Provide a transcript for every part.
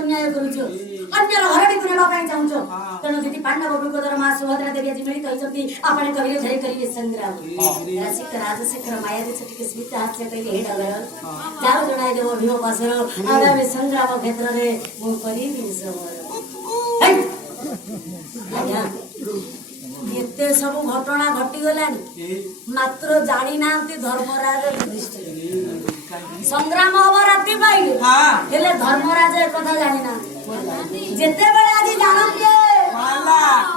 अन्याय करुछ अन्यर घरटी नेबा ପାଇଁ चाहुछ तेणु दिदी पांडव विपदर मां सुभद्रा देवी आज मिलित होइछथि आपण कविले झै करिवे संग्राम राशिक राजशेखर माया दे छटि के स्मित हास्य कहिले हे डगर जाऊ जणाई देव भीम पासर आगामी संग्राम क्षेत्र रे मु करिबि समर आज्ञा एते सब घटना घटी गलानी मात्र जानी नांती धर्मराज युधिष्ठिर संग्राम हब राति पाइले हेले धर्मराज ए कथा जानी ना जेते बेले आज जानम के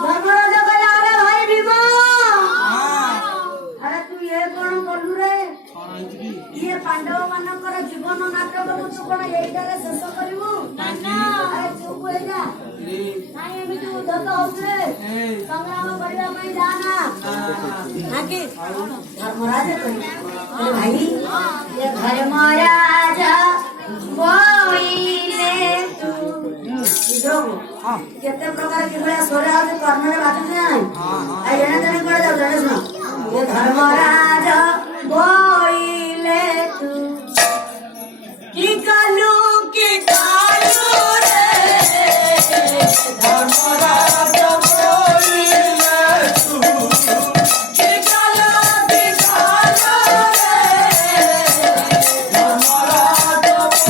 धर्मराज कहला अरे भाई भीम अरे तू ये कोन करलु रे ये पांडव मानकर जीवन नाटक तू कोन एइटारे शेष करिवु ना अरे चुप हो जा नाही एमि तू दत होसे संग्राम करिवा पई जाना हाके धर्मराज कहले अरे भाई ये धर्मराज बोइले तू केते प्रकार के भलिया सोरा आज कर्णरे बाजू नाही आ एने तने कोड जाऊ जाने सुनो ये धर्मराज बोइले तू की कालू रे धर्मराज बोइले तू की कालू रे धर्मराज बोइले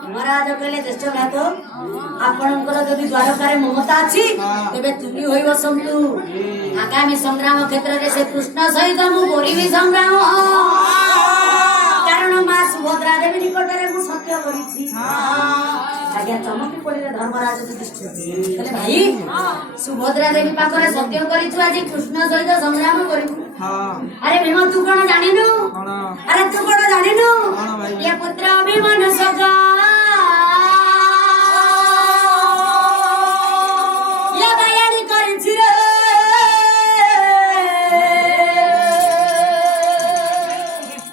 तू महाराज कहले ज्येष्ठ भ्रातो आपणकर जदि द्वारकार ममता अछि तेबे तुमी होई बसंतु आगामी संग्राम क्षेत्र रे से कृष्ण सहित मु करिवि संग्राम कारण मां सुभद्रा देवी निकट रे मु सत्य करिछि आज्ञा चमकी पड़िले धर्मराज युधिष्ठिर कहले भाई सुभद्रा देवी पाखरे सत्य करिछु आज कृष्ण सहित संग्राम करिबु अरे भीम तू कोन जानिनु अरे तू कोन जानिनु ये पुत्र अभिमन्यु सगा या दयानी करिछि रे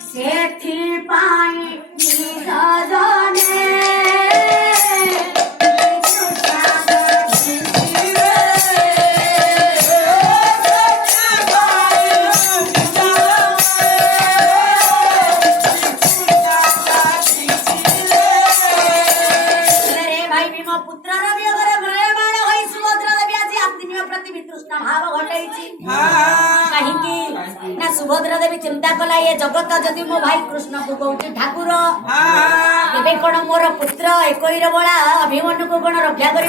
सेथि पाई निजने सुभद्रा देवी चिंता कला ये जगत जदि मो भाई कृष्ण को कहूँ ठाकुर तेरे कौन मोर पुत्र एक बड़ा अभिमन्यु को कौन रक्षा कर